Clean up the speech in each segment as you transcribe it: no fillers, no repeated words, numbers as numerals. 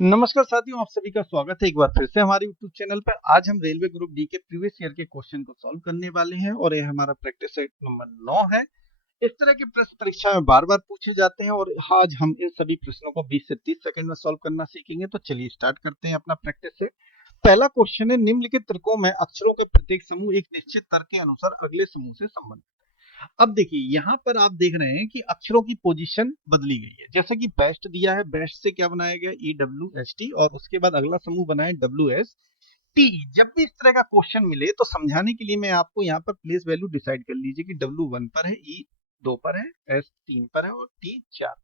नमस्कार साथियों, आप सभी का स्वागत है एक बार फिर से हमारे YouTube चैनल पर। आज हम रेलवे ग्रुप डी के प्रीवियस ईयर के क्वेश्चन को सॉल्व करने वाले हैं और ये हमारा प्रैक्टिस सेट नंबर 9 है। इस तरह के प्रश्न परीक्षा में बार-बार पूछे जाते हैं और आज हम इन सभी प्रश्नों को 20 से 30 सेकंड में सॉल्व करना सीखेंगे। तो चलिए स्टार्ट करते हैं अपना प्रैक्टिस सेट। पहला क्वेश्चन है, निम्नलिखित तर्कों में अक्षरों के प्रत्येक समूह एक निश्चित तर्क के अनुसार अगले समूह से संबंधित। अब देखिए यहाँ पर आप देख रहे हैं कि अक्षरों की पोजीशन बदली गई है। जैसे कि बेस्ट दिया है, बेस्ट से क्या बनाया गया, ई डब्ल्यू एस टी, और उसके बाद अगला समूह बनाए डब्ल्यू एस टी। जब भी इस तरह का क्वेश्चन मिले तो समझाने के लिए मैं आपको यहाँ पर प्लेस वैल्यू डिसाइड कर लीजिए कि डब्ल्यू 1 पर है, ई 2 पर है, एस 3 पर है और टी 4।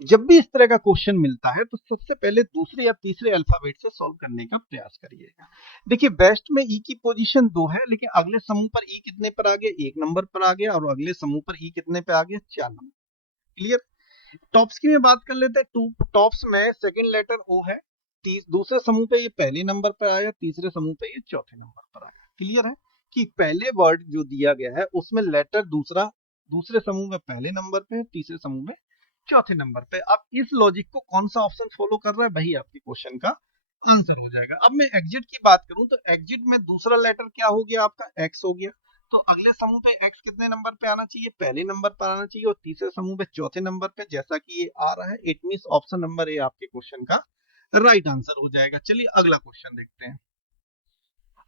जब भी इस तरह का क्वेश्चन मिलता है तो सबसे पहले दूसरे या तीसरे अल्फाबेट से सॉल्व करने का प्रयास करिएगा। देखिए बेस्ट में ई की पोजीशन 2 है, लेकिन अगले समूह पर ई कितने पर आ गया, 1 नंबर पर आ गया, और अगले समूह पर ई कितने पे आ गया, 4 नंबर। क्लियर। टॉप्स की मैं बात कर लेते हैं। टॉप्स में सेकंड लेटर ओ है, दूसरे समूह पे ये पहले नंबर पर आया, तीसरे समूह पे ये चौथे नंबर पर आया। क्लियर है कि पहले वर्ड जो दिया गया है उसमें लेटर दूसरे समूह में पहले नंबर पे है, तीसरे समूह में चौथे नंबर पे। अब इस लॉजिक को कौन सा ऑप्शन फॉलो कर रहा है, वही आपके क्वेश्चन का आंसर हो जाएगा। अब मैं एग्जिट की बात करूं तो एग्जिट में दूसरा लेटर क्या हो गया, आपका एक्स हो गया। तो अगले समूह पे एक्स कितने नंबर पे आना चाहिए, पहले नंबर पर आना चाहिए, और तीसरे समूह पे चौथे नंबर पे, जैसा कि ये आ रहा है। It means option number A आपके क्वेश्चन का राइट आंसर हो जाएगा। चलिए अगला क्वेश्चन देखते हैं।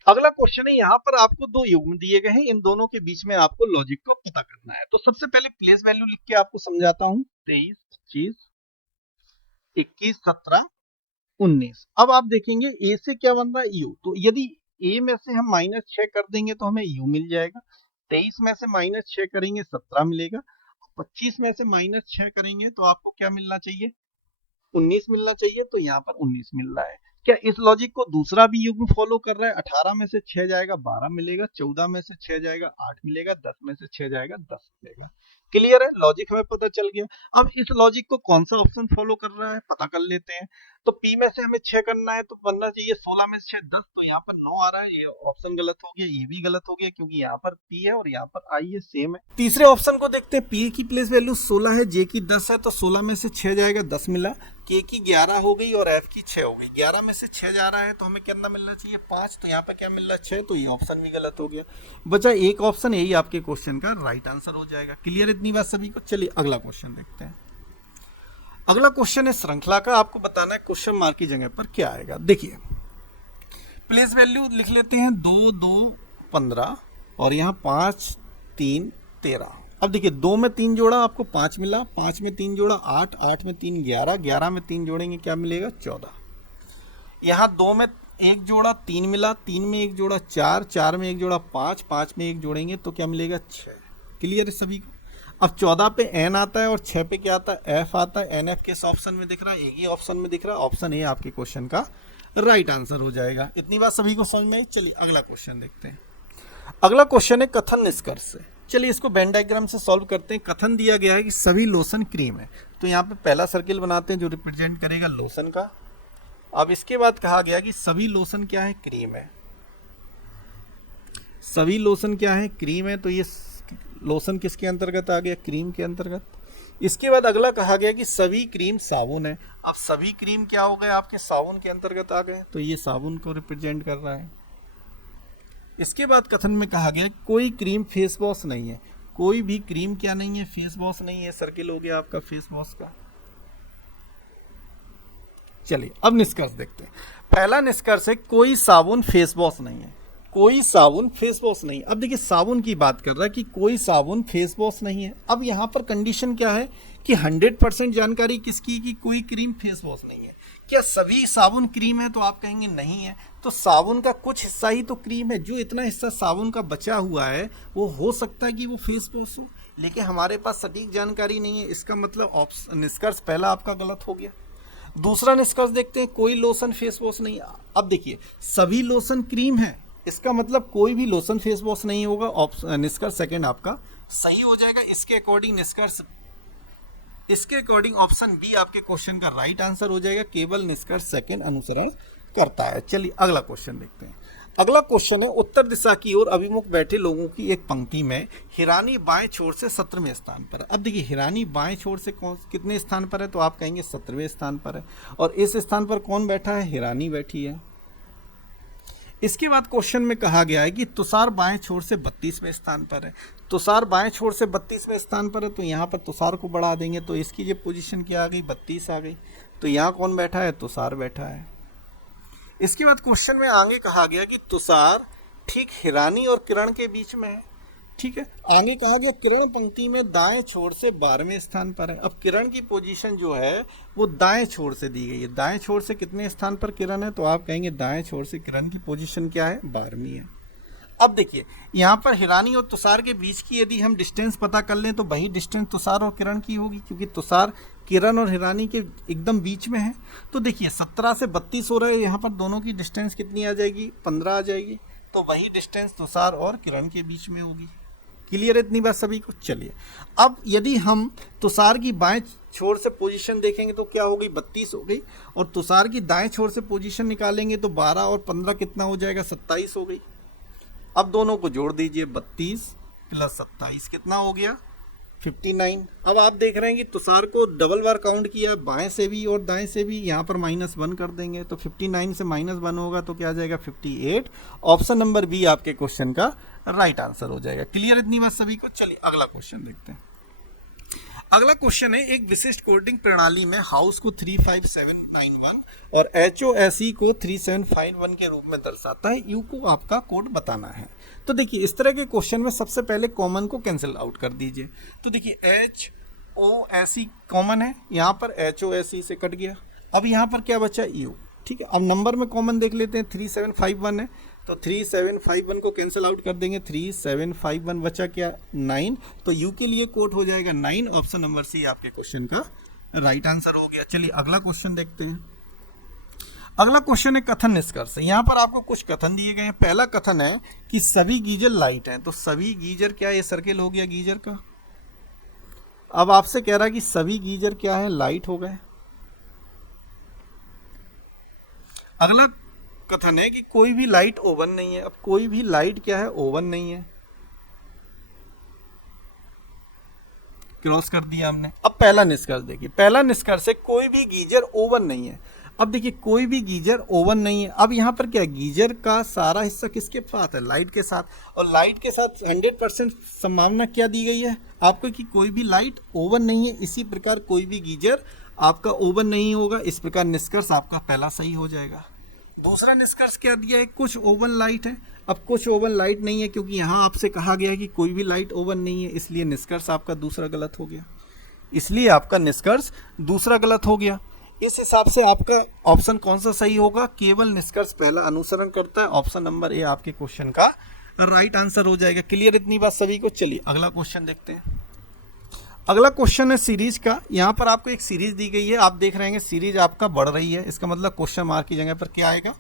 अगला क्वेश्चन है, यहाँ पर आपको दो युग्म दिए गए हैं, इन दोनों के बीच में आपको लॉजिक को पता करना है। तो सबसे पहले प्लेस वैल्यू लिख के आपको समझाता हूँ। 23, 25, 21, 17, 19। अब आप देखेंगे ए से क्या बन रहा है, यू। तो यदि ए में से हम -6 कर देंगे तो हमें यू मिल जाएगा। 23 में से -6 करेंगे 17 मिलेगा। 25 में से -6 करेंगे तो आपको क्या मिलना चाहिए, 19 मिलना चाहिए। तो यहाँ पर 19 मिल रहा है। क्या इस लॉजिक को दूसरा भी युग्म फॉलो कर रहा है? 18 में से 6 जाएगा 12 मिलेगा, 14 में से 6 जाएगा 8 मिलेगा, 10 में से 6 जाएगा 10 मिलेगा। क्लियर है, लॉजिक हमें पता चल गया। अब इस लॉजिक को कौन सा ऑप्शन फॉलो कर रहा है पता कर लेते हैं। तो पी में से हमें 6 करना है तो बनना चाहिए 16 में से 6 10। तो यहाँ पर 9 आ रहा है, ये ऑप्शन गलत हो गया, ये भी गलत हो गया, क्योंकि यहाँ पर पी है और यहाँ पर आई है, सेम है। तीसरे ऑप्शन को देखते हैं। पी की प्लेस वैल्यू 16 है, जे की 10 है, तो 16 में से 6 जाएगा 10 मिला, के की 11 हो गई और एफ की 6 हो गई। 11 में से 6 जा रहा है तो हमें कितना मिलना चाहिए, 5। तो यहाँ पे क्या मिल रहा है, 6। तो ये ऑप्शन भी गलत हो गया। बचा एक ऑप्शन, यही आपके क्वेश्चन का राइट आंसर हो जाएगा। क्लियर इतनी बात सभी को। चलिए अगला क्वेश्चन देखते हैं। अगला क्वेश्चन है श्रृंखला का। आपको बताना है क्वेश्चन मार्क की जगह पर क्या आएगा। देखिए प्लेस वैल्यू लिख लेते हैं, 2, 2, 15 और यहाँ 5, 3, 13। अब देखिए 2 में 3 जोड़ा आपको 5 मिला, 5 में 3 जोड़ा 8, 8 में 3 11, 11 में 3 जोड़ेंगे क्या मिलेगा, 14। यहाँ 2 में 1 जोड़ा 3 मिला, 3 में 1 जोड़ा 4, 4 में 1 जोड़ा 5, 5 में 1 जोड़ेंगे तो क्या मिलेगा, 6। क्लियर है सभी को। अब 14 पे एन आता है और 6 पे क्या आता है, एफ आता है। एन एफ किस ऑप्शन में दिख रहा है, एक ही ऑप्शन में दिख रहा है। ऑप्शन ए आपके क्वेश्चन का राइट आंसर हो जाएगा। इतनी बात सभी को समझ में आई। चलिए अगला क्वेश्चन देखते हैं। अगला क्वेश्चन है कथन निष्कर्ष से। चलिए इसको वेन डायग्राम से सॉल्व करते हैं। कथन दिया गया है कि सभी लोशन क्रीम है, तो यहाँ पे पहला सर्किल बनाते हैं जो रिप्रेजेंट करेगा लोशन का। अब इसके बाद कहा गया कि सभी लोशन क्या है, क्रीम है। सभी लोशन क्या है, क्रीम है। तो ये लोशन किसके अंतर्गत आ गया, क्रीम के अंतर्गत। इसके बाद अगला कहा गया कि सभी क्रीम साबुन है। अब सभी क्रीम क्या हो गए, आपके साबुन के अंतर्गत आ गए, तो ये साबुन को रिप्रेजेंट कर रहा है। इसके बाद कथन में कहा गया कोई क्रीम फेस वॉश नहीं है। कोई भी क्रीम क्या नहीं है, फेस वॉश नहीं है। सर्किल हो गया आपका फेस वॉश का। चलिए अब निष्कर्ष देखते हैं। पहला निष्कर्ष है कोई साबुन फेस वॉश नहीं है। कोई साबुन फेस वॉश नहीं। अब देखिए साबुन की बात कर रहा है कि कोई साबुन फेस वॉश नहीं है। अब यहाँ पर कंडीशन क्या है कि 100% जानकारी किसकी, कि कोई क्रीम फेस वॉश नहीं है। क्या सभी साबुन क्रीम है, तो आप कहेंगे नहीं है। तो साबुन का कुछ हिस्सा ही तो क्रीम है, जो इतना हिस्सा साबुन का बचा हुआ है वो हो सकता है कि वो फेस वॉश हो, लेकिन हमारे पास सटीक जानकारी नहीं है। इसका मतलब निष्कर्ष पहला आपका गलत हो गया। दूसरा निष्कर्ष देखते हैं, कोई लोशन फेस वॉश नहीं। अब देखिए सभी लोशन क्रीम है, इसका मतलब कोई भी लोशन फेस वॉश नहीं होगा। निष्कर्ष सेकंड आपका सही हो जाएगा। इसके अकॉर्डिंग ऑप्शन बी आपके क्वेश्चन का राइट आंसर हो जाएगा। केवल निष्कर्ष सेकंड अनुसरण करता है। चलिए अगला क्वेश्चन देखते हैं। अगला क्वेश्चन है, उत्तर दिशा की ओर अभिमुख बैठे लोगों की एक पंक्ति में हिरानी बाएं छोर से 17वें स्थान पर है। अब देखिए हिरानी बाएं छोर से कितने स्थान पर है, तो आप कहेंगे 17वें स्थान पर है। और इस स्थान पर कौन बैठा है, हिरानी बैठी है। इसके बाद क्वेश्चन में कहा गया है कि तुषार बाएं छोर से 32वें स्थान पर है। तुषार बाएं छोर से 32वें स्थान पर है, तो यहाँ पर तुषार को बढ़ा देंगे तो इसकी जो पोजीशन क्या आ गई, 32 आ गई। तो यहाँ कौन बैठा है, तुषार बैठा है। इसके बाद क्वेश्चन में आगे कहा गया कि तुषार ठीक हिरानी और किरण के बीच में है। ठीक है, आगे कहा गया किरण पंक्ति में दाएं छोर से 12वें स्थान पर है। अब किरण की पोजीशन जो है वो दाएं छोर से दी गई है। दाएं छोर से कितने स्थान पर किरण है, तो आप कहेंगे दाएं छोर से किरण की पोजीशन क्या है, 12वीं है। अब देखिए यहाँ पर हिरानी और तुषार के बीच की यदि हम डिस्टेंस पता कर लें तो वही डिस्टेंस तुषार और किरण की होगी, क्योंकि तुषार किरण और हिरानी के एकदम बीच में है। तो देखिए 17 से 32 हो रहा है, यहाँ पर दोनों की डिस्टेंस कितनी आ जाएगी, 15 आ जाएगी। तो वही डिस्टेंस तुषार और किरण के बीच में होगी। क्लियर है इतनी बात सभी को। चलिए अब यदि हम तुषार की बाएं छोर से पोजीशन देखेंगे तो क्या हो गई, 32 हो गई। और तुषार की दाएं छोर से पोजीशन निकालेंगे तो 12 और 15 कितना हो जाएगा, 27 हो गई। अब दोनों को जोड़ दीजिए, 32 प्लस 27 कितना हो गया, 59। अब आप देख रहे हैं कि तुषार को डबल बार काउंट किया, बाएं से भी और दाएं से भी। यहाँ पर -1 कर देंगे तो 59 से -1 होगा तो क्या आ जाएगा, 58। ऑप्शन नंबर बी आपके क्वेश्चन का राइट आंसर हो जाएगा। क्लियर इतनी बात सभी को। चलिए अगला क्वेश्चन देखते हैं। अगला क्वेश्चन है, एक विशिष्ट कोडिंग प्रणाली में हाउस को 35791 और HOSE को 3751 के रूप में दर्शाता है। यू को आपका कोड बताना है। तो देखिए इस तरह के क्वेश्चन में सबसे पहले कॉमन को कैंसिल आउट कर दीजिए। तो देखिए HOSE कॉमन है, यहाँ पर HOSE से कट गया। अब यहाँ पर क्या बचा, यू। ठीक है, अब नंबर में कॉमन देख लेते हैं, 3751 है तो 3751 को कैंसिल आउट कर देंगे, 3751 बचा क्या, 9। तो यू के लिए कोड हो जाएगा 9। ऑप्शन नंबर सी आपके क्वेश्चन का राइट आंसर हो गया। चलिए अगला क्वेश्चन देखते हैं। अगला क्वेश्चन है कथन निष्कर्ष। यहाँ पर आपको कुछ कथन दिए गए हैं। पहला कथन है कि सभी गीजर लाइट हैं। तो सभी गीजर क्या, ये सर्किल हो गया गीजर का। अब आपसे कह रहा है कि सभी गीजर क्या है, लाइट हो गए। अगला कथन है कि कोई भी लाइट ओवन नहीं है। अब कोई भी लाइट क्या है, ओवन नहीं है। क्रॉस कर दिया हमने। अब पहला निष्कर्ष देखिए, पहला निष्कर्ष है कोई भी गीजर ओवन नहीं है। अब देखिए कोई भी गीजर ओवन नहीं है। अब यहाँ पर क्या है, गीजर का सारा हिस्सा किसके साथ है, लाइट के साथ। और लाइट के साथ 100% संभावना क्या दी गई है आपको कि कोई भी लाइट ओवन नहीं है। इसी प्रकार कोई भी गीजर आपका ओवन नहीं होगा। इस प्रकार निष्कर्ष आपका पहला सही हो जाएगा। दूसरा निष्कर्ष क्या दिया है, कुछ ओवन लाइट है। अब कुछ ओवन लाइट नहीं है, क्योंकि यहाँ आपसे कहा गया है कि कोई भी लाइट ओवन नहीं है, इसलिए निष्कर्ष आपका दूसरा गलत हो गया। इसलिए आपका निष्कर्ष दूसरा गलत हो गया। इस हिसाब से आपका ऑप्शन कौन सा सही होगा, केवल निष्कर्ष पहला अनुसरण करता है। ऑप्शन नंबर ए आपके क्वेश्चन का राइट आंसर हो जाएगा। क्लियर इतनी बात सभी को। चलिए अगला क्वेश्चन देखते हैं। अगला क्वेश्चन है सीरीज का। यहाँ पर आपको एक सीरीज दी गई है, आप देख रहे हैं सीरीज आपका बढ़ रही है। इसका मतलब क्वेश्चन मार्क की जगह पर क्या आएगा,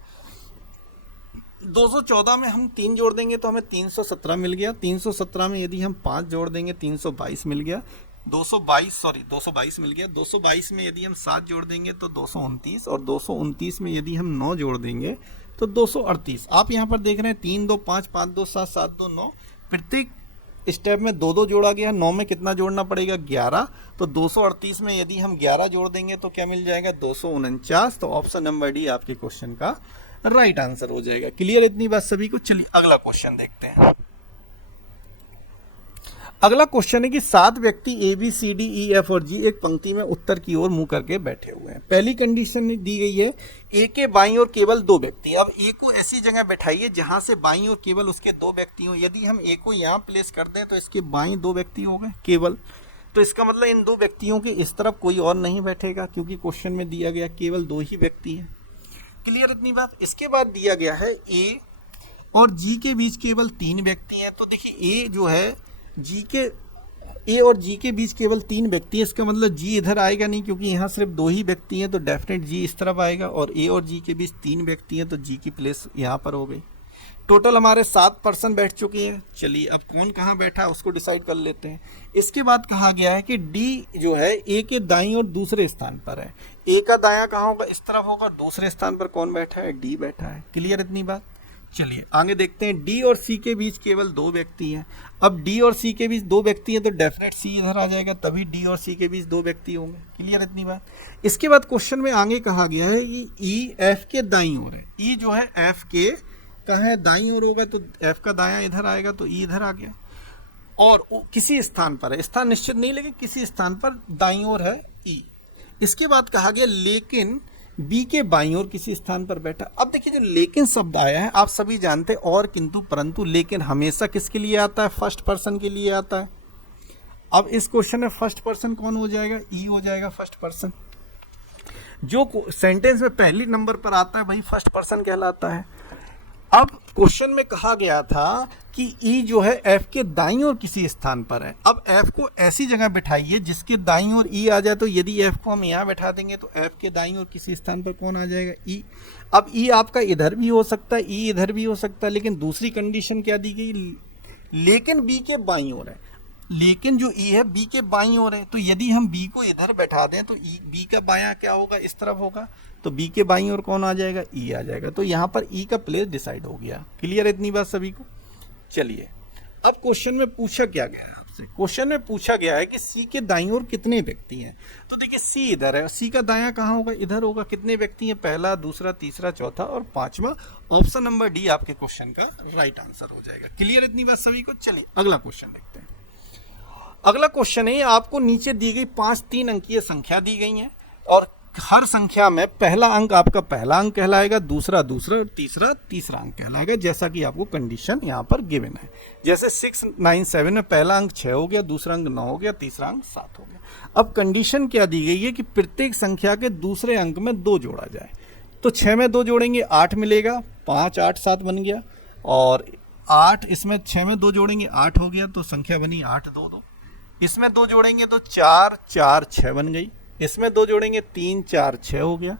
214 में हम 3 जोड़ देंगे तो हमें 317 मिल गया। 317 में यदि हम 5 जोड़ देंगे 322 मिल गया। 222 मिल गया। 222 में यदि हम 7 जोड़ देंगे तो 229, और 229 में यदि हम 9 जोड़ देंगे तो 238। आप यहाँ पर देख रहे हैं 3 2 5 5 2 7 7 2 9, प्रत्येक स्टेप में 2 2 जोड़ा गया। 9 में कितना जोड़ना पड़ेगा, 11। तो 238 में यदि हम 11 जोड़ देंगे तो क्या मिल जाएगा, 249। तो ऑप्शन नंबर डी आपके क्वेश्चन का राइट आंसर हो जाएगा। क्लियर इतनी बात सभी को। चलिए अगला क्वेश्चन देखते हैं। अगला क्वेश्चन है कि 7 व्यक्ति A B C D E F और जी एक पंक्ति में उत्तर की ओर मुंह करके बैठे हुए हैं। पहली कंडीशन दी गई है ए के बाईं ओर केवल 2 व्यक्ति। अब ए को ऐसी जगह बैठाइए जहां से बाईं ओर केवल उसके 2 व्यक्ति हों। यदि हम ए को यहाँ प्लेस कर दें तो इसके बाईं 2 व्यक्ति हो गए केवल। तो इसका मतलब इन 2 व्यक्तियों के इस तरफ कोई और नहीं बैठेगा, क्योंकि क्वेश्चन में दिया गया केवल 2 ही व्यक्ति हैं। क्लियर इतनी बात। इसके बाद दिया गया है ए और जी के बीच केवल 3 व्यक्ति हैं। तो देखिए ए जो है ए और जी के बीच केवल 3 व्यक्ति हैं। इसका मतलब जी इधर आएगा नहीं, क्योंकि यहाँ सिर्फ 2 ही व्यक्ति हैं। तो डेफिनेट जी इस तरफ आएगा। और ए और जी के बीच 3 व्यक्ति हैं तो जी की प्लेस यहाँ पर हो गई। टोटल हमारे 7 पर्सन बैठ चुके हैं। चलिए अब कौन कहाँ बैठा है उसको डिसाइड कर लेते हैं। इसके बाद कहा गया है कि डी जो है ए के दाईं और दूसरे स्थान पर है। ए का दायां कहाँ होगा, इस तरफ होगा। दूसरे स्थान पर कौन बैठा है, डी बैठा है। क्लियर इतनी बात। चलिए आगे देखते हैं। डी और सी के बीच केवल 2 व्यक्ति हैं। अब डी और सी के बीच 2 व्यक्ति हैं तो डेफिनेट सी इधर आ जाएगा, तभी डी और सी के बीच 2 व्यक्ति होंगे। क्लियर इतनी बात। इसके बाद क्वेश्चन में आगे कहा गया है कि ई एफ के दाईं ओर है। ई जो है एफ के कहाँ है, दाईं ओर होगा, तो एफ का दायां इधर आएगा, तो ई इधर आ गया। और किसी स्थान पर है, स्थान निश्चित नहीं लेकिन किसी स्थान पर दाईं ओर है ई। इसके बाद कहा गया लेकिन बी के बाईं ओर किसी स्थान पर बैठा। अब देखिए जो लेकिन शब्द आया है आप सभी जानते हैं, और किंतु परंतु लेकिन हमेशा किसके लिए आता है, फर्स्ट पर्सन के लिए आता है। अब इस क्वेश्चन में फर्स्ट पर्सन कौन हो जाएगा, ई हो जाएगा फर्स्ट पर्सन। जो सेंटेंस में पहली नंबर पर आता है वही फर्स्ट पर्सन कहलाता है। अब क्वेश्चन में कहा गया था कि ई जो है एफ के दाईं ओर किसी स्थान पर है। अब एफ को ऐसी जगह बिठाइए जिसके दाईं ओर ई आ जाए, तो यदि एफ को हम यहाँ बैठा देंगे तो एफ के दाईं ओर किसी स्थान पर कौन आ जाएगा, ई। अब ई आपका इधर भी हो सकता है, ई इधर भी हो सकता है, लेकिन दूसरी कंडीशन क्या दी गई, लेकिन बी के बाईं ओर है। लेकिन जो ई है बी के बाईं ओर है, तो यदि हम बी को इधर बैठा दें तो बी का बायां क्या होगा, इस तरफ होगा, तो बी के बाईं ओर कौन आ जाएगा, ई आ जाएगा। तो यहाँ पर ई का प्लेस डिसाइड हो गया। क्लियर है इतनी बात सभी को। चलिए अब क्वेश्चन में पूछा क्या गया है आपसे, क्वेश्चन में पूछा गया है कि सी के दाईं ओर कितने व्यक्ति हैं। तो देखिए सी इधर है, सी का दायां कहाँ होगा, इधर होगा। कितने व्यक्ति हैं, पहला, दूसरा, तीसरा, चौथा और पांचवा। ऑप्शन नंबर डी आपके क्वेश्चन का राइट आंसर हो जाएगा। क्लियर इतनी बात सभी को। चलिए अगला क्वेश्चन देखते हैं। अगला क्वेश्चन है, आपको नीचे दी गई 5 3 अंकीय संख्या दी गई हैं और हर संख्या में पहला अंक आपका पहला अंक कहलाएगा, दूसरा दूसरा और तीसरा तीसरा अंक कहलाएगा, जैसा कि आपको कंडीशन यहाँ पर गिवन है। जैसे 6 9 7 में पहला अंक 6 हो गया, दूसरा अंक 9 हो गया, तीसरा अंक 7 हो गया। अब कंडीशन क्या दी गई है कि प्रत्येक संख्या के दूसरे अंक में 2 जोड़ा जाए। तो 6 में 2 जोड़ेंगे 8 मिलेगा, 5 8 7 बन गया, और 8 इसमें 6 में 2 जोड़ेंगे 8 हो गया, तो संख्या बनी 8 2 2। इसमें 2 जोड़ेंगे तो 4 4 6 बन गई। इसमें 2 जोड़ेंगे 3 4 6 हो गया,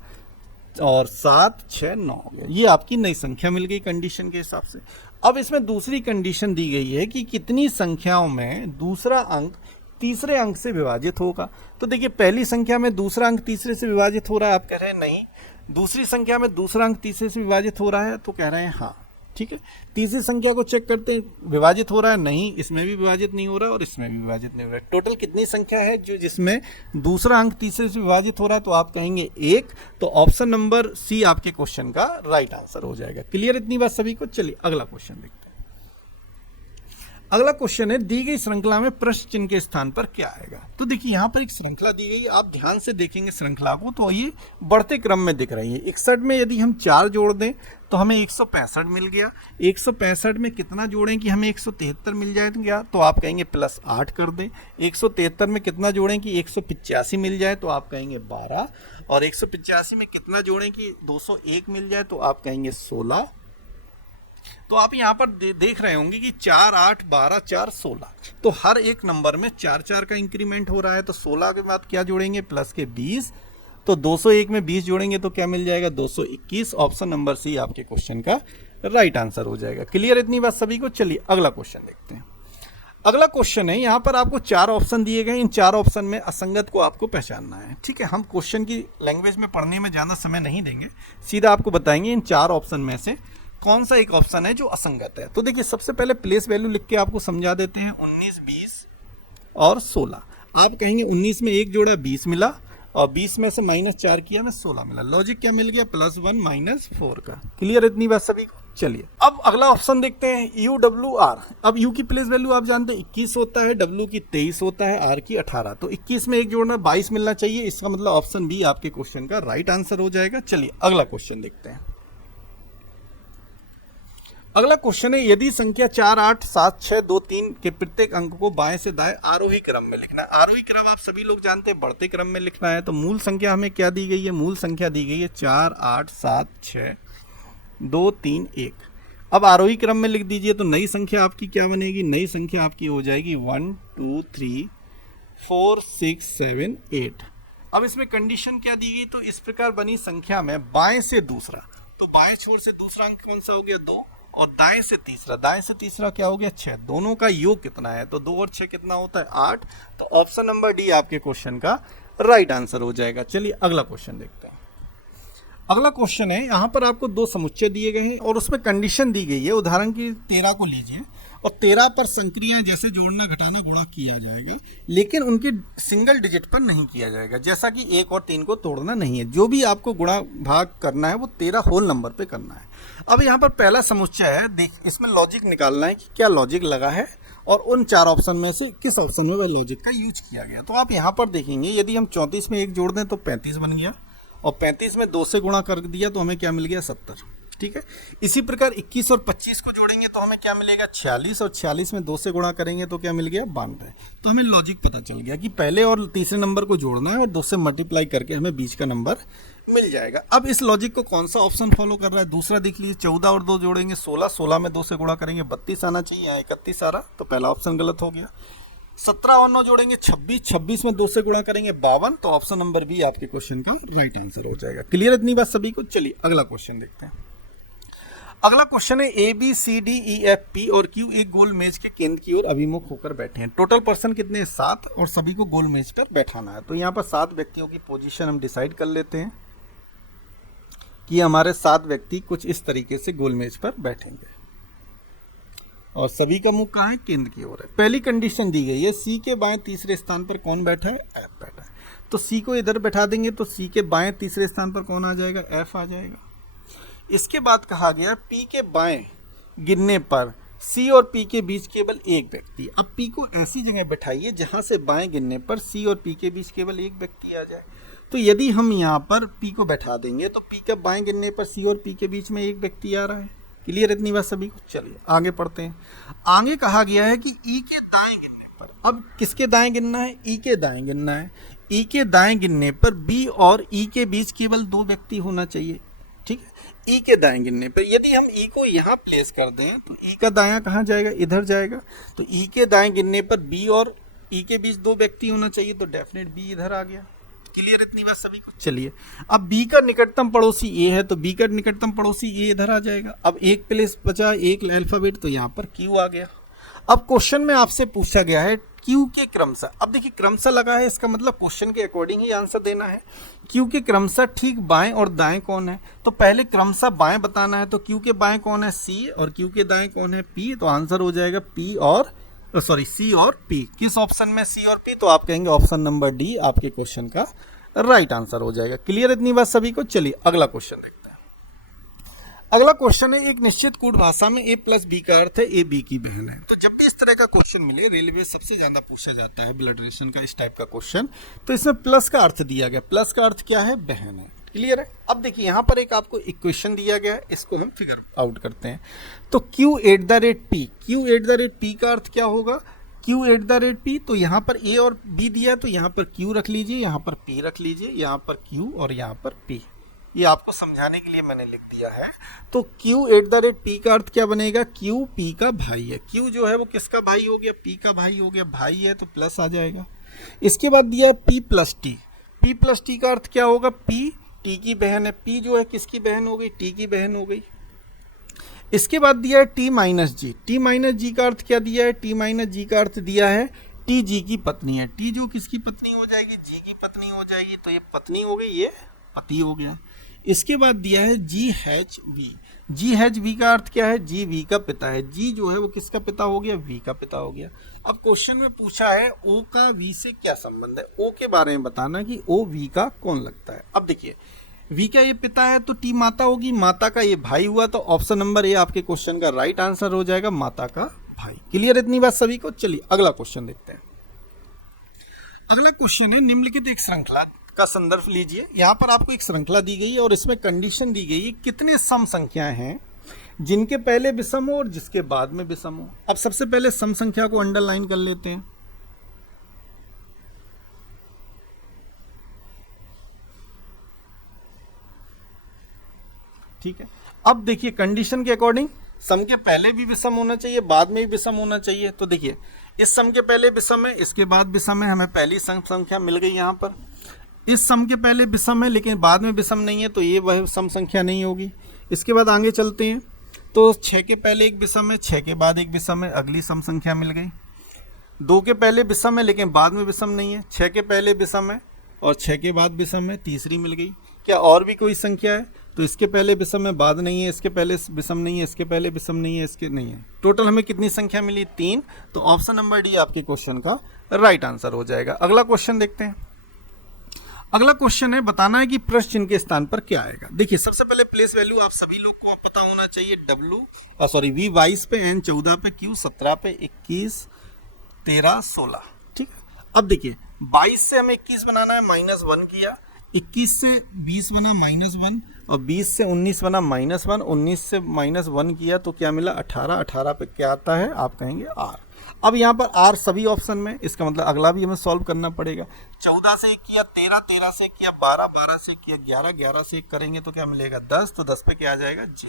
और 7 6 9 हो गया। ये आपकी नई संख्या मिल गई कंडीशन के हिसाब से। अब इसमें दूसरी कंडीशन दी गई है कि कितनी संख्याओं में दूसरा अंक तीसरे अंक से विभाजित होगा। तो देखिए पहली संख्या में दूसरा अंक तीसरे से विभाजित हो रहा है, आप कह रहे हैं नहीं। दूसरी संख्या में दूसरा अंक तीसरे से विभाजित हो रहा है, तो कह रहे हैं हाँ। ठीक है, तीसरी संख्या को चेक करते हैं, विभाजित हो रहा है, नहीं, इसमें भी विभाजित नहीं हो रहा है और इसमें भी विभाजित नहीं हो रहा है। टोटल कितनी संख्या है जो जिसमें दूसरा अंक तीसरे से विभाजित हो रहा है, तो आप कहेंगे 1। तो ऑप्शन नंबर सी आपके क्वेश्चन का राइट आंसर हो जाएगा। क्लियर इतनी बात सभी को। चलिए अगला क्वेश्चन देखते हैं। अगला क्वेश्चन है, दी गई श्रृंखला में प्रश्न चिन्ह के स्थान पर क्या आएगा। तो देखिए यहाँ पर एक श्रृंखला दी गई, आप ध्यान से देखेंगे श्रृंखला को तो ये बढ़ते क्रम में दिख रही है। 61 में यदि हम 4 जोड़ दें तो हमें 165 मिल गया। 165 में कितना जोड़ें कि हमें 173 मिल जाएगा, तो आप कहेंगे +8 कर दें। 173 में कितना जोड़ें कि 185 मिल जाए, तो आप कहेंगे 12। और 185 में कितना जोड़ें कि 201 मिल जाए, तो आप कहेंगे 16। तो आप यहाँ पर देख रहे होंगे कि 4 8 12 4 16, तो हर एक नंबर में 4 4 का इंक्रीमेंट हो रहा है। तो 16 के बाद क्या जोड़ेंगे, प्लस के 20, तो 201 में 20 जोड़ेंगे तो क्या मिल जाएगा, 221। ऑप्शन नंबर सी आपके क्वेश्चन का राइट आंसर हो जाएगा। क्लियर इतनी बात सभी को। चलिए अगला क्वेश्चन देखते हैं। अगला क्वेश्चन है, यहाँ पर आपको 4 ऑप्शन दिए गए, इन 4 ऑप्शन में असंगत को आपको पहचानना है। ठीक है, हम क्वेश्चन की लैंग्वेज में पढ़ने में ज़्यादा समय नहीं देंगे, सीधा आपको बताएंगे इन 4 ऑप्शन में से कौन सा एक ऑप्शन है जो असंगत है। तो देखिए सबसे पहले प्लेस वैल्यू लिख के आपको समझा देते हैं। 19 20 और 16, आप कहेंगे 19 में 1 जोड़ा 20 मिला, और 20 में से -4 किया में 16 मिला। लॉजिक क्या मिल गया, +1 -4 का। क्लियर इतनी बात सभी को। चलिए अब अगला ऑप्शन देखते हैं, UWR। अब U की प्लेस वैल्यू आप जानते हैं 21 होता है, W की 23 होता है, R की 18। तो 21 में 1 जोड़ना 22 मिलना चाहिए। इसका मतलब ऑप्शन बी आपके क्वेश्चन का राइट आंसर हो जाएगा। चलिए अगला क्वेश्चन देखते हैं। अगला क्वेश्चन है, यदि संख्या 4 8 7 6 2 3 के प्रत्येक अंक को बाएं से दाएं आरोही क्रम में लिखना है। आरोही क्रम आप सभी लोग जानते हैं, बढ़ते क्रम में लिखना है। तो मूल संख्या हमें क्या दी गई है, मूल संख्या दी गई है 4 8 7 6 2 3 1। अब आरोही क्रम में लिख दीजिए, तो नई संख्या आपकी क्या बनेगी, नई संख्या आपकी हो जाएगी 1 2 3 4 6 7 8। अब इसमें कंडीशन क्या दी गई, तो इस प्रकार बनी संख्या में बाएं से दूसरा, तो बाएं छोर से दूसरा अंक कौन सा हो गया, 2, और दाएं से तीसरा क्या हो गया, 6। दोनों का योग कितना है, तो 2 और 6 कितना होता है, 8। तो ऑप्शन नंबर डी आपके क्वेश्चन का राइट आंसर हो जाएगा। चलिए अगला क्वेश्चन देखते हैं। अगला क्वेश्चन है, यहाँ पर आपको दो समुच्चय दिए गए हैं और उसमें कंडीशन दी गई है। उदाहरण की 13 को लीजिए और 13 पर संक्रियाएं जैसे जोड़ना, घटाना, गुणा किया जाएगा, लेकिन उनकी सिंगल डिजिट पर नहीं किया जाएगा। जैसा कि 1 और 3 को तोड़ना नहीं है, जो भी आपको गुणा भाग करना है वो 13 होल नंबर पे करना है। अब यहाँ पर पहला समुच्चय है, देख इसमें लॉजिक निकालना है कि क्या लॉजिक लगा है और उन 4 ऑप्शन में से किस ऑप्शन में वह लॉजिक का यूज किया गया। तो आप यहाँ पर देखेंगे, यदि हम 34 में 1 जोड़ दें तो 35 बन गया और 35 में 2 से गुणा कर दिया तो हमें क्या मिल गया, 70। ठीक है। इसी प्रकार 21 और 25 को जोड़ेंगे तो हमें क्या मिलेगा, 46, और 46 में 2 से गुणा करेंगे तो क्या मिल गया, 92। तो हमें लॉजिक पता चल गया कि पहले और तीसरे नंबर को जोड़ना है और 2 से मल्टीप्लाई करके हमें बीच का नंबर मिल जाएगा। अब इस लॉजिक को कौन सा ऑप्शन फॉलो कर रहा है, दूसरा देख लीजिए। 14 और 2 जोड़ेंगे 16, 16 में 2 से गुणा करेंगे 32 आना चाहिए, यहाँ 31 आ रहा, तो पहला ऑप्शन गलत हो गया। 17 और 9 जोड़ेंगे 26, 26 में 2 से गुणा करेंगे 52, तो ऑप्शन नंबर बी आपके क्वेश्चन का राइट आंसर हो जाएगा। क्लियर इतनी बात सभी को। चलिए अगला क्वेश्चन देखते हैं। अगला क्वेश्चन है, A B C D E F P और क्यू एक गोल मेज के केंद्र की ओर अभिमुख होकर बैठे हैं। टोटल पर्सन कितने हैं, 7, और सभी को गोल मेज पर बैठाना है। तो यहाँ पर 7 व्यक्तियों की पोजीशन हम डिसाइड कर लेते हैं कि हमारे 7 व्यक्ति कुछ इस तरीके से गोल मेज पर बैठेंगे और सभी का मुख कहाँ है, केंद्र की ओर है। पहली कंडीशन दी गई है, सी के बाएं तीसरे स्थान पर कौन बैठा है, एफ बैठा है। तो सी को इधर बैठा देंगे तो सी के बाएं तीसरे स्थान पर कौन आ जाएगा, एफ आ जाएगा। इसके बाद कहा गया पी के बाएं गिनने पर सी और पी के बीच केवल एक व्यक्ति। अब पी को ऐसी जगह बैठाइए जहां से बाएं गिनने पर सी और पी के बीच केवल एक व्यक्ति आ जाए। तो यदि हम यहाँ पर पी को बैठा देंगे तो पी का बाएं गिनने पर सी और पी के बीच में एक व्यक्ति आ रहा है। क्लियर इतनी बात सभी को। चलिए आगे पढ़ते हैं। आगे कहा गया है कि ई के दाएं गिनने पर, अब किसके दाएं गिनना है, ई के दाएं गिनना है। ई के दाएं गिनने पर बी और ई के बीच केवल 2 व्यक्ति होना चाहिए। ठीक है, ई के दाएं गिनने पर यदि हम ई को यहाँ प्लेस कर दें तो ई का दायां कहाँ जाएगा, इधर जाएगा। तो ई के दाएं गिनने पर बी और ई के बीच 2 व्यक्ति होना चाहिए, तो डेफिनेट बी इधर आ गया। क्लियर इतनी बात सभी को। चलिए अब बी का निकटतम पड़ोसी ए है तो बी का निकटतम पड़ोसी ए इधर आ जाएगा। अब एक प्लेस बचा, एक अल्फाबेट, तो यहाँ पर क्यू आ गया। अब क्वेश्चन में आपसे पूछा गया है क्यू के क्रमशः। अब देखिए क्रमशः लगा है, इसका मतलब क्वेश्चन के अकॉर्डिंग ही आंसर देना है। क्यू के क्रमशः ठीक बाएं और दाएं कौन है, तो पहले क्रमशः बाएं बताना है। तो क्यू के बाएं कौन है, सी, और क्यू के दाएं कौन है, पी। तो आंसर हो जाएगा पी और सी और पी। किस ऑप्शन में सी और पी, तो आप कहेंगे ऑप्शन नंबर डी आपके क्वेश्चन का राइट आंसर हो जाएगा। क्लियर इतनी बात सभी को। चलिए अगला क्वेश्चन देखते हैं। अगला क्वेश्चन है, एक निश्चित कूट भाषा में ए प्लस बी का अर्थ है ए बी की बहन है। तो जब भी इस तरह का क्वेश्चन मिले, रेलवे सबसे ज्यादा पूछा जाता है ब्लड रिलेशन का इस टाइप का क्वेश्चन, तो इसमें प्लस का अर्थ दिया गया। प्लस का अर्थ क्या है, बहन है। क्लियर है। अब देखिए यहाँ पर एक आपको इक्वेशन दिया गया है, इसको हम फिगर आउट करते हैं। तो Q@P, Q@P का अर्थ क्या होगा, Q@P। तो यहाँ पर A और B दिया है तो यहाँ पर Q रख लीजिए, यहाँ पर P रख लीजिए, यहाँ पर Q और यहाँ पर P। ये आपको समझाने के लिए मैंने लिख दिया है। तो Q@P का अर्थ क्या बनेगा, Q P का भाई है। Q जो है वो किसका भाई हो गया, P का भाई हो गया। भाई है तो प्लस आ जाएगा। इसके बाद दिया है P plus T। P plus T का अर्थ क्या होगा, P T की बहन है। P जो है किसकी बहन हो गई, T की बहन हो गई। इसके बाद दिया है T माइनस जी। T माइनस जी का अर्थ क्या दिया है, T माइनस जी का अर्थ दिया है T जी की पत्नी है। T जो किसकी पत्नी हो जाएगी, जी की पत्नी हो जाएगी। तो ये पत्नी हो गई, ये पति हो गया। इसके बाद दिया है GHV। GHV का अर्थ क्या है, जी वी का पिता है। जी जो है वो किसका पिता हो गया, वी का पिता हो गया। अब क्वेश्चन में पूछा है O का V से क्या संबंध है, O के बारे में बताना कि O V का कौन लगता है। अब देखिए V का ये पिता है तो T माता होगी, माता का ये भाई हुआ, तो ऑप्शन नंबर ए आपके क्वेश्चन का राइट आंसर हो जाएगा, माता का भाई। क्लियर इतनी बात सभी को। चलिए अगला क्वेश्चन देखते हैं। अगला क्वेश्चन है, निम्नलिखित एक श्रृंखला का संदर्भ लीजिए। यहाँ पर आपको एक श्रृंखला दी गई है और इसमें कंडीशन दी गई है कितने सम संख्याएं हैं जिनके पहले विषम हो और जिसके बाद में विषम हो। अब सबसे पहले सम संख्या को अंडरलाइन कर लेते हैं। ठीक है, अब देखिए कंडीशन के अकॉर्डिंग सम के पहले भी विषम होना चाहिए, बाद में भी विषम होना चाहिए। तो देखिए इस सम के पहले विषम है, इसके बाद विषम है, हमें पहली सम संख्या मिल गई। यहाँ पर इस सम के पहले विषम है लेकिन बाद में विषम नहीं है, तो ये वह सम संख्या नहीं होगी। इसके बाद आगे चलते हैं तो 6 के पहले एक विषम है, 6 के बाद एक विषम है, अगली सम संख्या मिल गई। 2 के पहले विषम है लेकिन बाद में विषम नहीं है, 6 के पहले विषम है और 6 के बाद विषम है, तीसरी मिल गई। क्या और भी कोई संख्या है, तो इसके पहले विषम है, बाद नहीं है, इसके पहले विषम नहीं है, इसके पहले विषम नहीं है, इसके नहीं है। टोटल हमें कितनी संख्या मिली? 3। तो ऑप्शन नंबर डी आपके क्वेश्चन का राइट आंसर हो जाएगा। अगला क्वेश्चन देखते हैं। अगला क्वेश्चन है, बताना है कि प्रश्न चिन्ह के स्थान पर क्या आएगा। देखिए सबसे पहले प्लेस वैल्यू आप सभी लोग को पता होना चाहिए। वी 22 पे, एन 14 पे, क्यू 17 पे, 21 13 16। ठीक है, अब देखिए 22 से हमें 21 बनाना है, -1 किया, 21 से 20 बना -1, और 20 से 19 बना -1, 19 से -1 किया तो क्या मिला? 18। 18 पे क्या आता है? आप कहेंगे R। अब यहाँ पर R सभी ऑप्शन में, इसका मतलब अगला भी हमें सॉल्व करना पड़ेगा। 14 से 1 किया 13, 13 से 1 किया 12, 12 से 1 किया 11, 11 से 1 करेंगे तो क्या मिलेगा? 10। तो 10 पे क्या आ जाएगा? J।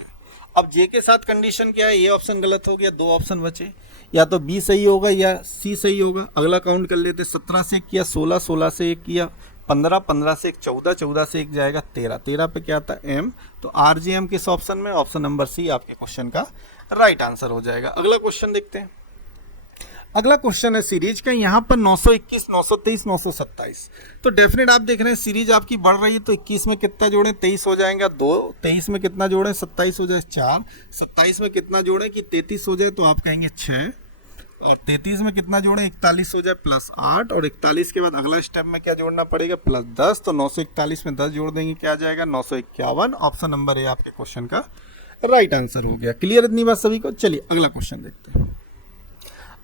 अब J के साथ कंडीशन क्या है? ये ऑप्शन गलत हो गया, 2 ऑप्शन बचे, या तो B सही होगा या C सही होगा। अगला काउंट कर लेते, 17 से 1 किया 16, 16 से 1 किया 15, 15 से 1 14, 14 से 1 जाएगा 13, 13 पे क्या आता है? M। तो RJM किस ऑप्शन में? ऑप्शन नंबर C आपके क्वेश्चन का राइट आंसर हो जाएगा। अगला क्वेश्चन देखते हैं। अगला क्वेश्चन है सीरीज का, यहाँ पर 921, 923, 927। तो डेफिनेट आप देख रहे हैं सीरीज आपकी बढ़ रही है, तो 21 में कितना जोड़ें? 23 हो जाएगा 2, 23 में कितना जोड़ें? 27 हो जाए 4, 27 में कितना जोड़ें कि 33 हो जाए? तो आप कहेंगे 6, और 33 में कितना जोड़ें? 41 हो जाए +8, और 41 के बाद अगला स्टेप में क्या जोड़ना पड़ेगा? +10। तो 941 में 10 जोड़ देंगे, क्या आ जाएगा? 951। ऑप्शन नंबर ए आपके क्वेश्चन का राइट आंसर हो गया। क्लियर इतनी बात सभी को? चलिए अगला क्वेश्चन देखते हैं।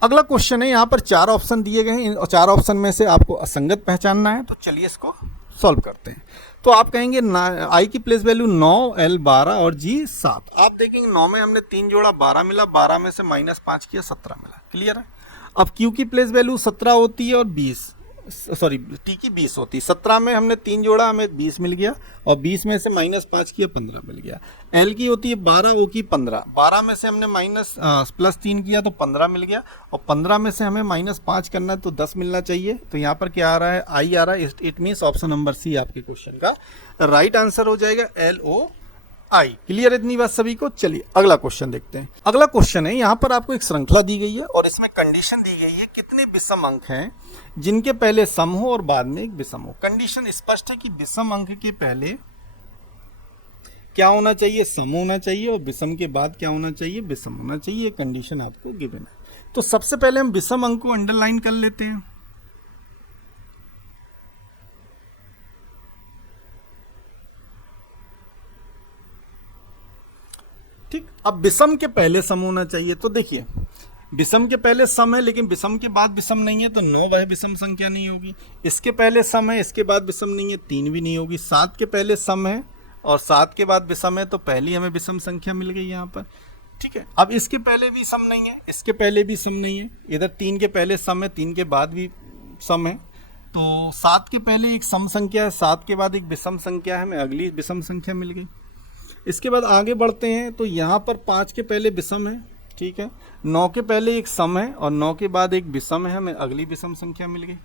अगला क्वेश्चन है, यहाँ पर 4 ऑप्शन दिए गए हैं, और 4 ऑप्शन में से आपको असंगत पहचानना है। तो चलिए इसको सॉल्व करते हैं। तो आप कहेंगे आई की प्लेस वैल्यू 9, एल 12 और जी 7। आप देखेंगे 9 में हमने 3 जोड़ा 12 मिला, 12 में से -5 किया 17 मिला। क्लियर है? अब क्यू की प्लेस वैल्यू 17 होती है और टी की 20 होती है। 17 में हमने 3 जोड़ा, हमें 20 मिल गया, और 20 में से -5 किया 15 मिल गया। एल की होती है 12, ओ की 15, 12 में से हमने +3 किया तो 15 मिल गया, और 15 में से हमें -5 करना है तो 10 मिलना चाहिए। तो यहाँ पर क्या आ रहा है? आई आ रहा है। It means option number C आपके क्वेश्चन का राइट आंसर हो जाएगा, LOI। क्लियर इतनी बात सभी को? चलिए अगला क्वेश्चन देखते हैं। अगला क्वेश्चन है, यहाँ पर आपको एक श्रृंखला दी गई है और इसमें कंडीशन दी गई है कितने विषम अंक हैं जिनके पहले सम हो और बाद में एक विषम हो। कंडीशन स्पष्ट है कि विषम अंक के पहले क्या होना चाहिए? सम होना चाहिए, और विषम के बाद क्या होना चाहिए? विषम होना चाहिए। कंडीशन आपको गिवन है। तो सबसे पहले हम विषम अंक को अंडरलाइन कर लेते हैं। ठीक, अब विषम के पहले सम होना चाहिए। तो देखिए विषम के पहले सम है, लेकिन विषम के बाद विषम नहीं है, तो 9 वह विषम संख्या नहीं होगी। इसके पहले सम है, इसके बाद विषम नहीं है, 3 भी नहीं होगी। 7 के पहले सम है और 7 के बाद विषम है, तो पहली हमें विषम संख्या मिल गई यहाँ पर। ठीक है, अब इसके पहले भी सम नहीं है, इसके पहले भी सम नहीं है, इधर 3 के पहले सम है, 3 के बाद भी सम है, तो 7 के पहले एक सम संख्या है, 7 के बाद एक विषम संख्या है, हमें अगली विषम संख्या मिल गई। इसके बाद आगे बढ़ते हैं, तो यहाँ पर 5 के पहले विषम है, ठीक है, 9 के पहले एक सम है और 9 के बाद एक विषम है, हमें अगली विषम संख्या मिल गई।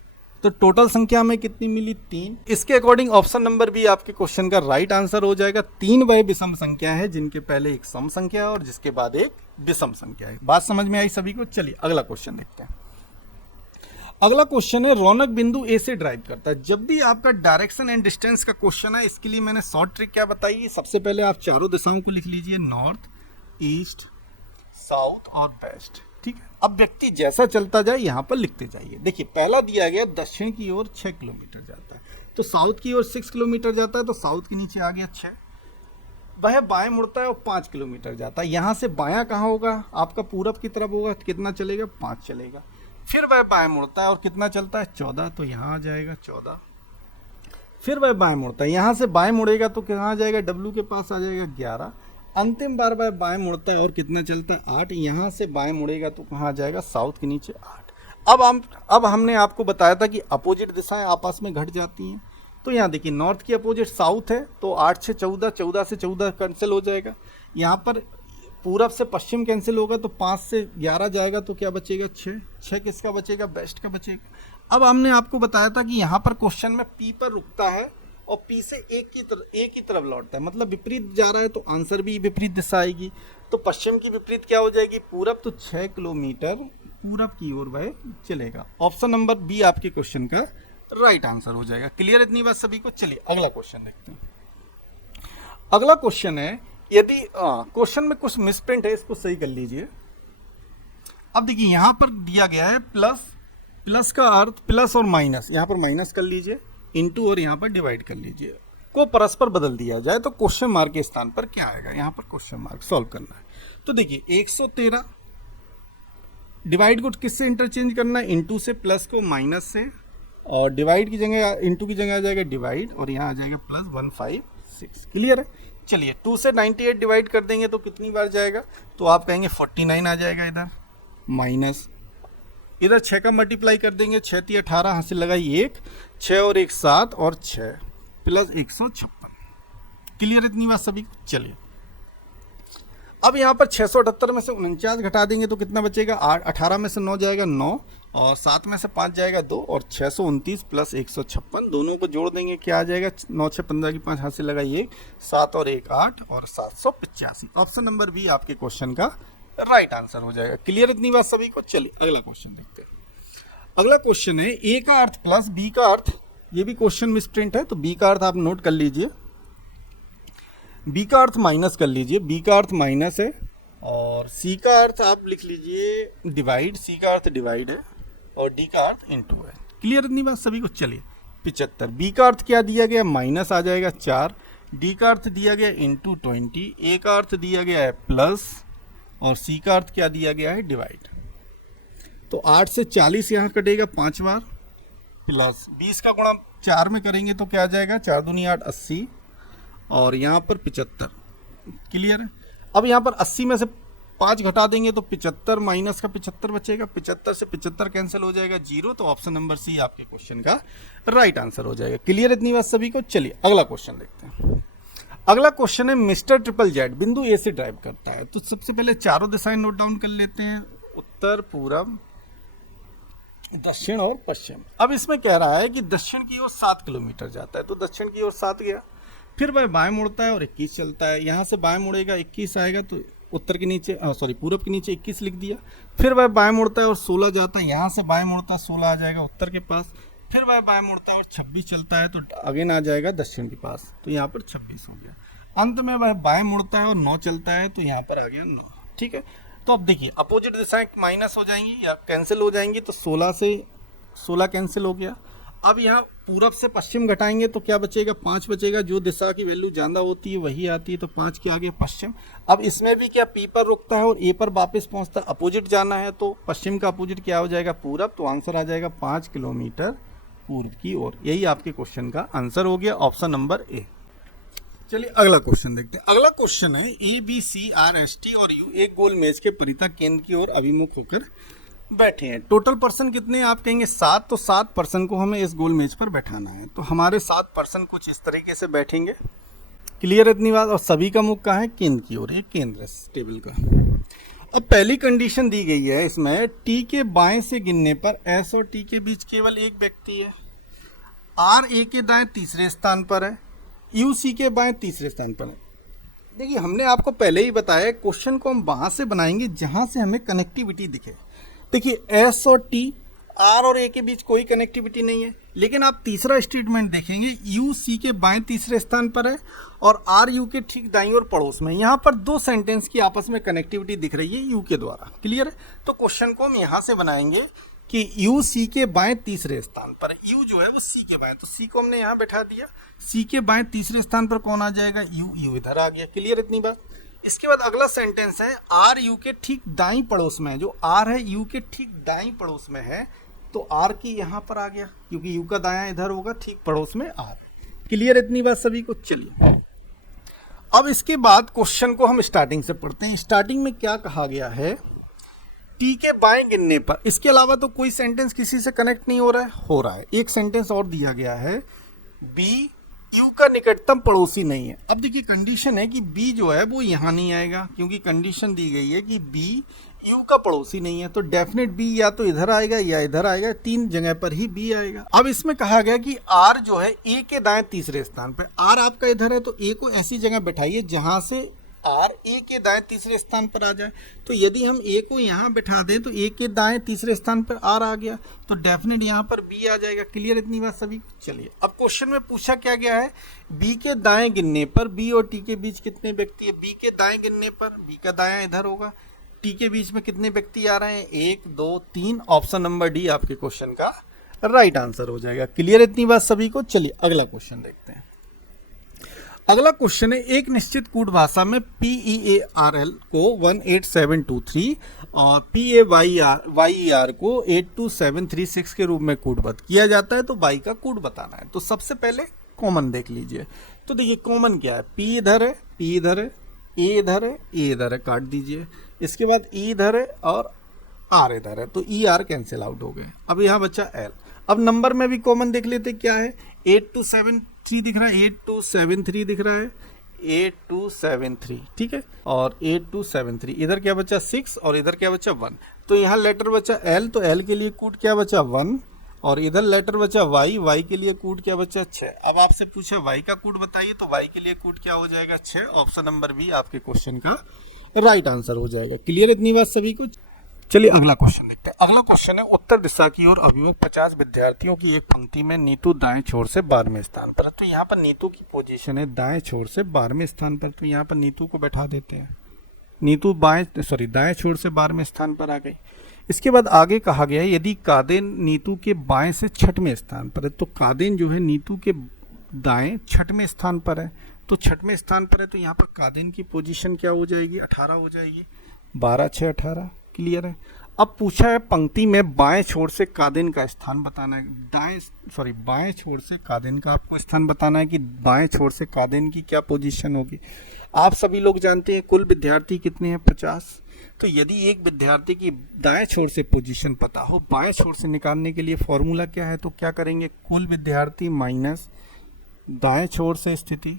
तो टोटल संख्या हमें कितनी मिली? 3। इसके अकॉर्डिंग ऑप्शन नंबर बी आपके क्वेश्चन का राइट आंसर हो जाएगा। 3 वह विषम संख्या है जिनके पहले एक सम संख्या है और जिसके बाद एक विषम संख्या है। बात समझ में आई सभी को? चलिए अगला क्वेश्चन देखते हैं। अगला क्वेश्चन है, रौनक बिंदु ए से ड्राइव करता है। जब भी आपका डायरेक्शन एंड डिस्टेंस का क्वेश्चन है, इसके लिए मैंने शॉर्ट ट्रिक क्या बताई? सबसे पहले आप चारों दिशाओं को लिख लीजिए, नॉर्थ, ईस्ट, साउथ और वेस्ट। ठीक है, अब व्यक्ति जैसा चलता जाए यहाँ पर लिखते जाइए। देखिए पहला दिया गया दक्षिण की ओर 6 किलोमीटर जाता है, तो साउथ की ओर 6 किलोमीटर जाता है, तो साउथ के नीचे आ गया 6। वह बाएं मुड़ता है और 5 किलोमीटर जाता है। यहाँ से बायां कहाँ होगा? आपका पूरब की तरफ होगा, कितना चलेगा? 5 चलेगा। फिर वह बाएं मुड़ता है और कितना चलता है? 14, तो यहाँ आ जाएगा 14। फिर वह बाएं मुड़ता है, यहाँ से बाएं मुड़ेगा तो कहाँ आ जाएगा? W के पास आ जाएगा 11। अंतिम बार वह बाएं मुड़ता है और कितना चलता है? 8। यहाँ से बाएं मुड़ेगा तो कहाँ आ जाएगा? साउथ के नीचे 8। अब हमने आपको बताया था कि अपोजिट दिशाएं आपस में घट जाती हैं। तो यहाँ देखिए नॉर्थ की अपोजिट साउथ है, तो 8 से 14, 14 से 14 कैंसिल हो जाएगा। यहाँ पर पूरब से पश्चिम कैंसिल होगा, तो 5 से 11 जाएगा, तो क्या बचेगा? 6। 6 किसका बचेगा? वेस्ट का बचेगा। अब हमने आपको बताया था कि यहाँ पर क्वेश्चन में P पर रुकता है और P से एक की तरफ लौटता है, मतलब विपरीत जा रहा है, तो आंसर भी विपरीत दिशा आएगी। तो पश्चिम की विपरीत क्या हो जाएगी? पूरब। तो 6 किलोमीटर पूरब की ओर वह चलेगा। ऑप्शन नंबर बी आपके क्वेश्चन का राइट आंसर हो जाएगा। क्लियर इतनी बात सभी को? चलिए अगला क्वेश्चन देखते हैं। अगला क्वेश्चन है, यदि क्वेश्चन में कुछ मिसप्रिंट है, इसको सही कर लीजिए। अब देखिए यहाँ पर दिया गया है प्लस, प्लस का अर्थ प्लस और माइनस, यहाँ पर माइनस कर लीजिए, इनटू और यहाँ पर डिवाइड कर लीजिए, को परस्पर बदल दिया जाए तो क्वेश्चन मार्क के स्थान पर क्या आएगा, यहाँ पर क्वेश्चन मार्क सॉल्व करना है। तो देखिए 113 डिवाइड को किससे इंटरचेंज करना है, इनटू से, प्लस को माइनस से, और डिवाइड की जगह इनटू की जगह आ जाएगा डिवाइड, और यहाँ आ जाएगा प्लस 156। क्लियर है। चलिए 2 से 98 डिवाइड कर देंगे तो कितनी बार जाएगा, तो आप कहेंगे 49 आ जाएगा इधर, माइनस इधर 6 का मल्टीप्लाई कर देंगे, 6 × 18, यहाँ से लगाई 1, 6 और 1 7 और 6 प्लस 156। क्लियर इतनी बात सभी को। चलिए अब यहाँ पर 678 में से 49 घटा देंगे तो कितना बचेगा, 8, 18 में से 9 जाएगा 9, और 7 में से 5 जाएगा 2, और 629 प्लस 156 दोनों को जोड़ देंगे, क्या आ जाएगा, 9 6 15 की 5, हाथ से लगाइए 7 और 1 8 और 785। ऑप्शन नंबर बी आपके क्वेश्चन का राइट आंसर हो जाएगा। क्लियर इतनी बात सभी को। चलिए अगला क्वेश्चन देखते हैं। अगला क्वेश्चन है ए का अर्थ प्लस बी का अर्थ, ये भी क्वेश्चन मिसप्रिंट है तो बी का अर्थ आप नोट कर लीजिए, बी का अर्थ माइनस कर लीजिए, बी का अर्थ माइनस है, और सी का अर्थ आप लिख लीजिए डिवाइड, सी का अर्थ डिवाइड है, और डी का अर्थ इनटू है। क्लियर इतनी बात सभी को। चलिए 75, बी का अर्थ क्या दिया गया, माइनस आ जाएगा 4, डी का अर्थ दिया गया इनटू 20, ए का अर्थ दिया गया है प्लस, और सी का अर्थ क्या दिया गया है, डिवाइड। तो 8 से 40 यहाँ कटेगा 5 बार, प्लस 20 का गुणा 4 में करेंगे तो क्या आ जाएगा, 4 दूनी 8 80, और यहाँ पर 75। क्लियर है। अब यहाँ पर 80 में से 5 घटा देंगे तो 75 माइनस का 75 बचेगा, 75 से 75 कैंसिल हो जाएगा 0, तो ऑप्शन नंबर सी आपके क्वेश्चन का राइट आंसर हो जाएगा। क्लियर इतनी बात सभी को। चलिए अगला क्वेश्चन देखते हैं। अगला क्वेश्चन है मिस्टर ट्रिपल जेड बिंदु ए से ड्राइव करता है, तो सबसे पहले चारों दिशाएं नोट डाउन कर लेते हैं, उत्तर पूरब दक्षिण और पश्चिम। अब इसमें कह रहा है कि दक्षिण की ओर 7 किलोमीटर जाता है, तो दक्षिण की ओर 7 गया, फिर वह बाएं मुड़ता है और 21 चलता है, यहाँ से बाएं मुड़ेगा 21 आएगा, तो उत्तर के नीचे पूरब के नीचे 21 लिख दिया, फिर वह बाएं मुड़ता है और 16 जाता है, यहाँ से बाएं मुड़ता है 16 आ जाएगा उत्तर के पास, फिर वह बाएं मुड़ता है और 26 चलता है तो अगेन आ जाएगा दक्षिण के पास, तो यहाँ पर 26 हो गया। अंत में वह बाएं मुड़ता है और 9 चलता है तो यहाँ पर आ गया 9। ठीक है, तो अब देखिए अपोजिट दिशाएं माइनस हो जाएंगी या कैंसिल हो जाएंगी, तो 16 से 16 कैंसिल हो गया। अब यहाँ पूरब से पश्चिम घटाएंगे तो क्या बचेगा, 5 बचेगा, जो दिशा की वैल्यू ज़्यादा होती है वही आती है, तो 5 के आगे पश्चिम। अब इसमें भी क्या पी पर रुकता है और ए पर वापस पहुँचता है, अपोजिट जाना है तो पश्चिम का अपोजिट क्या हो जाएगा, पूरब, तो आंसर आ जाएगा 5 किलोमीटर पूर्व की ओर। यही आपके क्वेश्चन का आंसर हो गया, ऑप्शन नंबर ए। चलिए अगला क्वेश्चन देखते हैं। अगला क्वेश्चन है A B C R S T और यू एक गोल मेज के परितः केंद्र की ओर अभिमुख होकर बैठे हैं। टोटल पर्सन कितने हैं, आप कहेंगे 7, तो 7 पर्सन को हमें इस गोल मेज पर बैठाना है, तो हमारे 7 पर्सन कुछ इस तरीके से बैठेंगे। क्लियर है इतनी बात। और सभी का मुख कहाँ है, केंद्र की ओर, ये केंद्र है टेबल का। अब पहली कंडीशन दी गई है इसमें, टी के बाएं से गिनने पर एस और टी के बीच केवल एक व्यक्ति है, आर ए के दाएं तीसरे स्थान पर है, यू सी के बाएं तीसरे स्थान पर है। देखिए हमने आपको पहले ही बताया क्वेश्चन को हम वहां से बनाएंगे जहां से हमें कनेक्टिविटी दिखे। देखिए एस और टी, आर और ए के बीच कोई कनेक्टिविटी नहीं है, लेकिन आप तीसरा स्टेटमेंट देखेंगे, यू सी के बाएं तीसरे स्थान पर है और आर यू के ठीक दाईं ओर पड़ोस में। यहाँ पर 2 सेंटेंस की आपस में कनेक्टिविटी दिख रही है यू के द्वारा। क्लियर है, तो क्वेश्चन को हम यहाँ से बनाएंगे कि यू सी के बाएं तीसरे स्थान पर, यू जो है वो सी के बाएं, तो सी को हमने यहाँ बैठा दिया, सी के बाएं तीसरे स्थान पर कौन आ जाएगा, यू, यू इधर आ गया। क्लियर इतनी बात। इसके बाद अगला सेंटेंस है, आर यू के ठीक दाईं पड़ोस में है, जो आर है यू के ठीक दाईं पड़ोस में है, तो आर की यहाँ पर आ गया, क्योंकि यू का दायां इधर होगा, ठीक पड़ोस में आर। क्लियर इतनी बात सभी को। चलिए अब इसके बाद क्वेश्चन को हम स्टार्टिंग से पढ़ते हैं। स्टार्टिंग में क्या कहा गया है, टी के बाएं गिनने पर, इसके अलावा तो कोई सेंटेंस किसी से कनेक्ट नहीं हो रहा है। एक सेंटेंस और दिया गया है, बी यू का निकटतम पड़ोसी नहीं है। अब देखिए कंडीशन है कि बी जो है वो यहाँ नहीं आएगा, क्योंकि कंडीशन दी गई है कि बी यू का पड़ोसी नहीं है, तो डेफिनेट बी या तो इधर आएगा या इधर आएगा, 3 जगह पर ही बी आएगा। अब इसमें कहा गया कि आर जो है ए के दाएं तीसरे स्थान पर, आर आपका इधर है तो ए को ऐसी जगह बैठाइए जहां से आर ए के दाएं तीसरे स्थान पर आ जाए। तो यदि हम ए को यहाँ बिठा दें तो ए के दाएं तीसरे स्थान पर आर आ गया, तो डेफिनेट यहाँ पर बी आ जाएगा। क्लियर इतनी बात सभी को? चलिए अब क्वेश्चन में पूछा क्या गया है, बी के दाएं गिनने पर बी और टी के बीच कितने व्यक्ति है। बी के दाएं गिनने पर बी का दायां इधर होगा, टी के बीच में कितने व्यक्ति आ रहे हैं, 1 2 3। ऑप्शन नंबर डी आपके क्वेश्चन का राइट आंसर हो जाएगा। क्लियर इतनी बात सभी को? चलिए अगला क्वेश्चन देखते हैं। अगला क्वेश्चन है, एक निश्चित कूट भाषा में PEARL को 18723 और PAYER को 82736 के रूप में कूटबद्ध किया जाता है, तो y का कूट बताना है। तो सबसे पहले कॉमन देख लीजिए। तो देखिए कॉमन क्या है, P इधर है, P इधर है, A इधर है, A इधर है, काट दीजिए। इसके बाद E इधर है और R इधर है, तो ER कैंसिल आउट हो गए। अब यहाँ बचा L। अब नंबर में भी कॉमन देख लेते क्या है, 8273 दिख रहा है, 8273 दिख रहा है, 8273, ठीक है। और 8273 इधर क्या बचा 6 और इधर क्या बचा 1, तो यहाँ लेटर बचा L, तो L के लिए कूट क्या बचा 1 और इधर लेटर बचा Y, Y के लिए कूट क्या बचा 6। अब आपसे पूछे Y का कूट बताइए, तो Y के लिए कूट क्या हो जाएगा 6। ऑप्शन नंबर बी आपके क्वेश्चन का राइट आंसर हो जाएगा। क्लियर इतनी बात सभी को? चलिए अगला क्वेश्चन देखते हैं। अगला क्वेश्चन है, उत्तर दिशा की ओर अभिमुख 50 विद्यार्थियों की एक पंक्ति में नीतू दाएं छोर से 12वें स्थान पर है। तो यहाँ पर नीतू की पोजीशन है दाएं छोर से 12वें स्थान पर, तो यहाँ पर नीतू को बैठा देते हैं। नीतू दाएं छोर से 12वें स्थान पर आ गई। इसके बाद आगे कहा गया है, यदि कादेन नीतू के बाएं से 6वें स्थान पर है, तो कादेन जो है नीतू के दाएं 6वें स्थान पर है, तो 6वें स्थान पर है, तो यहाँ पर कादेन की पोजीशन क्या हो जाएगी, 18 हो जाएगी। 12 6 18। क्लियर है? अब पूछा है पंक्ति में बाएं छोर से कादेन का स्थान बताना है। बाएं छोर से कादेन का आपको स्थान बताना है कि बाएं छोर से कादेन की क्या पोजीशन होगी। आप सभी लोग जानते हैं कुल विद्यार्थी कितने हैं, 50। तो यदि एक विद्यार्थी की दाएं छोर से पोजीशन पता हो, बाएं छोर से निकालने के लिए फॉर्मूला क्या है, तो क्या करेंगे, कुल विद्यार्थी माइनस दाएं छोर से स्थिति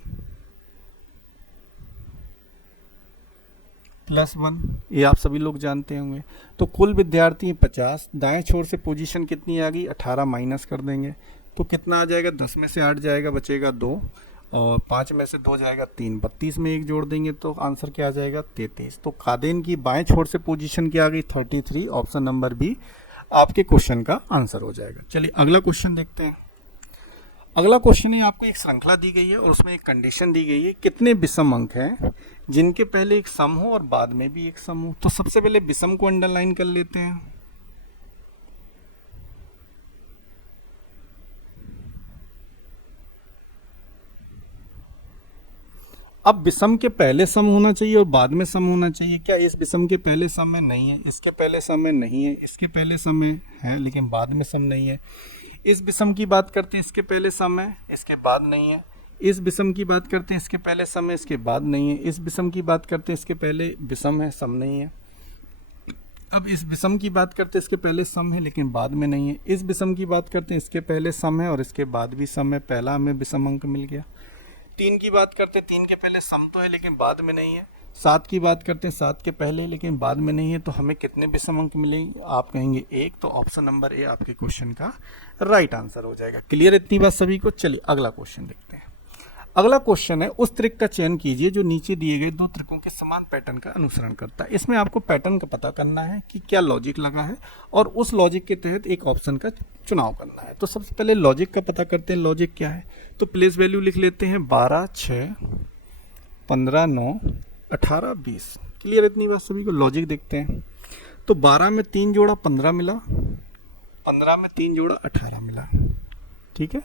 +1, ये आप सभी लोग जानते होंगे। तो कुल विद्यार्थी 50, दाएं छोर से पोजीशन कितनी आ गई, 18, माइनस कर देंगे तो कितना आ जाएगा, 10 में से 8 जाएगा, बचेगा 2 और 5 में से 2 जाएगा 3, 32 में 1 जोड़ देंगे तो आंसर क्या आ जाएगा, 33। तो कादेन की बाएं छोर से पोजीशन क्या आ गई, 33। ऑप्शन नंबर बी आपके क्वेश्चन का आंसर हो जाएगा। चलिए अगला क्वेश्चन देखते हैं। अगला क्वेश्चन है, आपको एक श्रृंखला दी गई है और उसमें एक कंडीशन दी गई है, कितने विषम अंक हैं जिनके पहले एक सम हो और बाद में भी एक सम हो। तो सबसे पहले विषम को अंडरलाइन कर लेते हैं। अब विषम के पहले सम होना चाहिए और बाद में सम होना चाहिए। क्या इस विषम के पहले सम में नहीं है, इसके पहले सम में नहीं है, इसके पहले सम में है लेकिन बाद में सम नहीं है। इस विषम की बात करते हैं, इसके पहले सम है, इसके बाद नहीं है। इस विषम की बात करते हैं, इसके पहले सम है, इसके बाद नहीं है। इस विषम की बात करते हैं, इसके पहले विषम है, सम नहीं है। अब इस विषम की बात करते हैं, इसके पहले सम है लेकिन बाद में नहीं है। इस विषम की बात करते हैं, इसके पहले सम है और इसके बाद भी सम है, पहला हमें विषम अंक मिल गया। 3 की बात करते हैं, 3 के पहले सम तो है लेकिन बाद में नहीं है। 7 की बात करते हैं, 7 के पहले लेकिन बाद में नहीं है, तो हमें कितने विषम अंक मिलेंगे, आप कहेंगे 1। तो ऑप्शन नंबर ए आपके क्वेश्चन का राइट आंसर हो जाएगा। क्लियर इतनी बात सभी को? चलिए अगला क्वेश्चन देखते हैं। अगला क्वेश्चन है, उस त्रिक का चयन कीजिए जो नीचे दिए गए 2 त्रिकों के समान पैटर्न का अनुसरण करता है। इसमें आपको पैटर्न का पता करना है कि क्या लॉजिक लगा है और उस लॉजिक के तहत एक ऑप्शन का चुनाव करना है। तो सबसे पहले लॉजिक का पता करते हैं, लॉजिक क्या है। तो प्लेस वैल्यू लिख लेते हैं, 12 6 15 9 18 20। क्लियर इतनी बात सभी को? लॉजिक देखते हैं। तो 12 में 3 जोड़ा 15 मिला, 15 में 3 जोड़ा 18 मिला, ठीक है।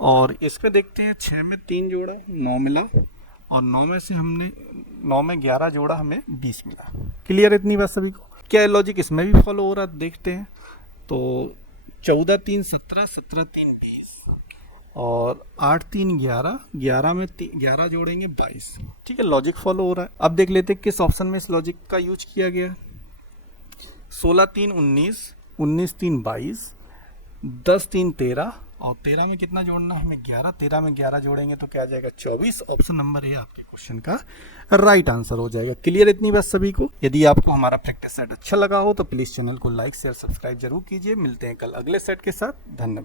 और इसका देखते हैं, 6 में 3 जोड़ा 9 मिला और 9 में से हमने 9 में 11 जोड़ा हमें 20 मिला। क्लियर इतनी बात सभी को? क्या लॉजिक इसमें भी फॉलो हो रहा है, देखते हैं। तो 14 3 17, 17 3 20 और 8 3 11, 11 में 11 जोड़ेंगे 22। ठीक है, लॉजिक फॉलो हो रहा है। अब देख लेते हैं किस ऑप्शन में इस लॉजिक का यूज किया गया। 16 3 19, 19 3 22, 10 3 13 और 13 में कितना जोड़ना है हमें, 11। 13 में 11 जोड़ेंगे तो क्या आ जाएगा, 24। ऑप्शन नंबर है आपके क्वेश्चन का राइट आंसर हो जाएगा। क्लियर इतनी बात सभी को? यदि आपको हमारा प्रैक्टिस सेट अच्छा लगा हो तो प्लीज चैनल को लाइक शेयर सब्सक्राइब जरूर कीजिए। मिलते हैं कल अगले सेट के साथ। धन्यवाद।